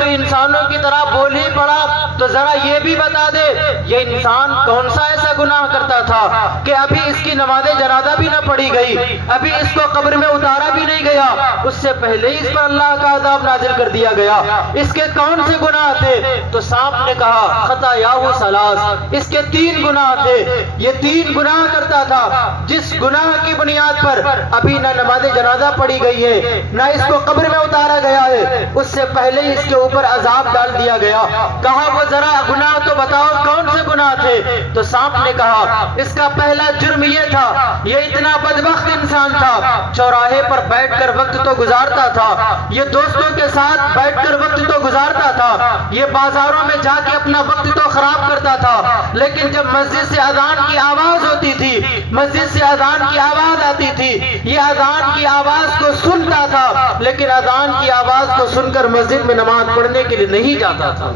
تو انسانوں کی طرح بول ہی پڑا تو ذرا یہ بھی بتا دے یہ انسان کون سا ایسا گناہ کرتا تھا کہ ابھی اس کی نماز جنازہ بھی نہ پڑھی گئی، ابھی اس کو قبر میں اتارا بھی نہیں گیا، اس سے پہلے ہی اس پر اللہ کا عذاب نازل کر دیا گیا، اس کے کون سے گناہ تھے؟ تو سانپ نے کہا خطایاہ ثلاث، اس کے 3 گناہ تھے، یہ 3 گناہ کرتا تھا جس گناہ کی بنیاد پر ابھی نہ نماز جنازہ پڑھی گئی ہے نہ اس کو قبر میں اتارا گیا ہے، اس سے پہلے ہی اس کے اوپر عذاب ڈال دیا گیا۔ کہا وہ ذرا گناہ تو بتاؤ کون سے گناہ تھے؟ تو سانپ نے کہا اس کا پہلا جرم یہ تھا، یہ اتنا بدبخت انسان تھا، چوراہے پر بیٹھ کر وقت تو گزارتا تھا، یہ دوستوں کے ساتھ بیٹھ کر وقت تو گزارتا تھا، یہ بازاروں میں جا کے اپنا وقت تو خراب کرتا تھا، لیکن جب مسجد سے اذان کی آواز ہوتی تھی، مسجد سے اذان کی آواز آتی تھی، یہ اذان کی آواز کو سنتا تھا لیکن اذان کی آواز کو سن کر مسجد میں نماز پڑھنے کے لیے نہیں جاتا تھا۔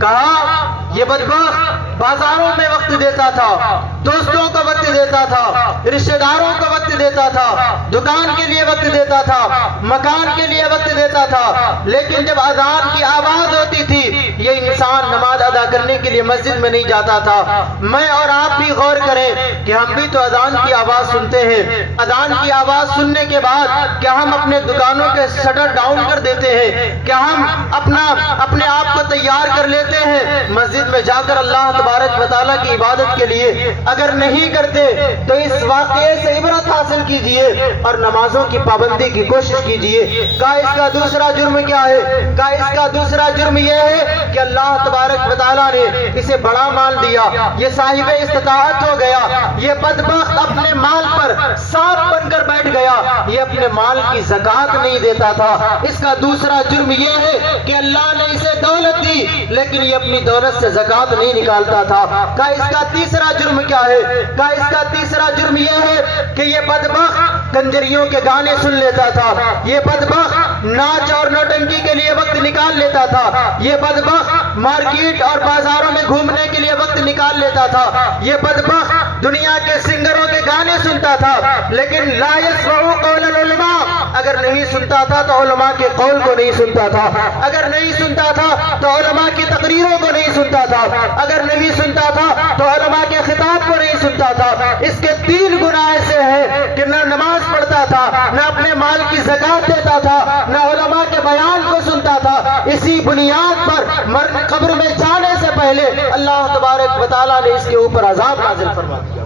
کہا یہ بدبخت بازاروں میں وقت دیتا تھا، دوستوں کو وقت دیتا تھا، رشتہ داروں کو وقت دیتا تھا، دکان کے لیے وقت دیتا تھا، مکان کے لیے وقت دیتا تھا، لیکن جب اذان کی آواز ہوتی تھی یہ انسان نماز ادا کرنے کے لیے مسجد میں نہیں جاتا تھا۔ میں اور آپ بھی غور کریں کہ ہم بھی تو اذان کی آواز سنتے ہیں، اذان کی آواز سننے کے بعد کیا ہم اپنے دکانوں کے شٹر ڈاؤن کر دیتے ہیں؟ کیا ہم اپنے آپ کو تیار کر لیتے ہیں مسجد میں جا کر اللہ تبارک و تعالیٰ کی عبادت کے لیے؟ اگر نہیں کرتے تو اس واقعے سے عبرت حاصل کیجئے اور نمازوں کی پابندی کی کوشش کیجئے۔ کہا اس کا دوسرا جرم کیا ہے؟ کہا اس کا دوسرا جرم یہ ہے کہ اللہ تبارک و تعالیٰ نے اسے بڑا مال دیا، یہ صاحب استطاعت ہو گیا، یہ بدبخت اپنے مال پر سانپ بن کر بیٹھ گیا، یہ اپنے مال کی زکوٰۃ نہیں دیتا تھا۔ اس کا دوسرا جرم یہ ہے کہ اللہ نے اسے دولت دی لیکن یہ اپنی دولت سے زکوٰۃ نہیں نکالتا تھا۔ کہا اس کا تیسرا جرم کیا ہے؟ کہا اس کا تیسرا جرم یہ ہے کہ یہ بدبخت کنجریوں کے گانے سن لیتا تھا، یہ بدبخت ناچ اور نوٹنکی کے لیے وقت نکال لیتا تھا، یہ بدبخت مارکیٹ اور بازاروں میں گھومنے کے لیے وقت نکال لیتا تھا، یہ بدبخت دنیا کے سنگروں کے گانے سنتا تھا لیکن لا يسمع قول العلماء، اگر نہیں سنتا تھا تو علماء کے قول کو نہیں سنتا تھا، اگر نہیں سنتا تھا تو علماء کی تقریروں کو نہیں سنتا تھا، اگر نہیں سنتا تھا تو علماء کے خطاب کو نہیں سنتا تھا۔ اس کے 3 گناہ ایسے ہیں کہ نہ نماز پڑھتا تھا، نہ اپنے مال کی زکوٰۃ دیتا تھا، نہ علماء کے بیان کو سنتا تھا۔ اسی بنیاد پر قبر میں جانے سے پہلے اللہ تبارک و تعالیٰ نے اس کے اوپر عذاب نازل فرما دیا۔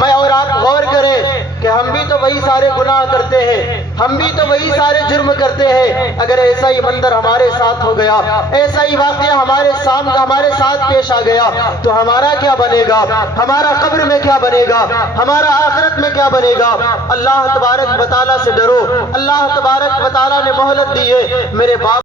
میں اور آپ غور کریں کہ ہم بھی تو وہی سارے گناہ کرتے ہیں، ہم بھی تو وہی سارے جرم کرتے ہیں۔ اگر ایسا ہی منظر ہمارے ساتھ ہو گیا، ایسا ہی واقعہ ہمارے ساتھ پیش آ گیا تو ہمارا کیا بنے گا؟ ہمارا قبر میں کیا بنے گا؟ ہمارا آخرت میں کیا بنے گا؟ اللہ تبارک و تعالیٰ سے ڈرو، اللہ تبارک و تعالیٰ نے مہلت دی ہے۔ میرے باپ